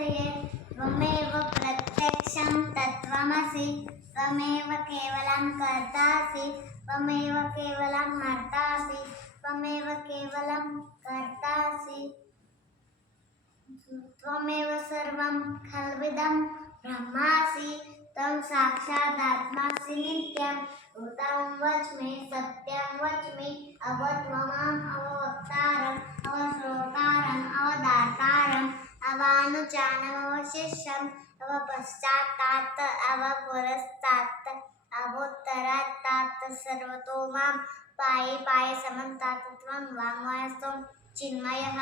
कथय त्वमेव प्रत्यक्षं तत्त्वमसि त्वमेव केवलं कर्तासि त्वमेव केवलं हर्तासि त्वमेव केवलं कर्तासि त्वमेव सर्वं खल्विदं ब्रह्मासि त्वं साक्षादात्मासि नित्यं ऋतं वच्मि सत्यं वच्मि अवत्वमाम् अववक्तारम् अवश्रोतारम् अवदातारम् अवानुचानमवशिष्यम् अवपश्चात्तात् अवपुरस्तात् अवोत्तरात्तात् सर्वतो मां पाहि पाहि समन्तात् त्वं वाङ्मयस्त्वं चिन्मयः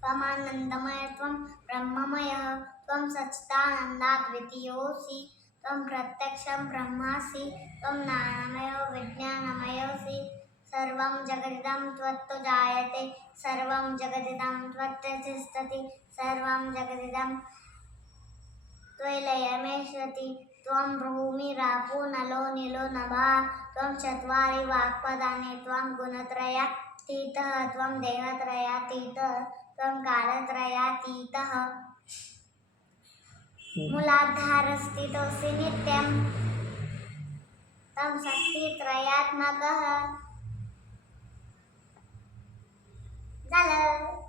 त्वमानन्दमयः त्वं ब्रह्ममयः त्वं सच्चिदानन्दाद्वितीयोऽसि त्वं प्रत्यक्षं ब्रह्मासि त्वं ज्ञानमयो विज्ञानमयोऽसि सर्वं जगदिदं त्वत्तो जायते सर्वं जगदिदं त्वत्तिष्ठति सर्वं जगदिदं त्वलयमेष्यति त्वं भूमिरापो नलो नीलो नभः त्वं चत्वारि वाक्पदानि त्वं गुणत्रयातीतः त्वं देहत्रयातीतः त्वं कालत्रयातीतः मूलाधारस्थितोऽसि नित्यं त्वं शक्तित्रयात्मकः झालं.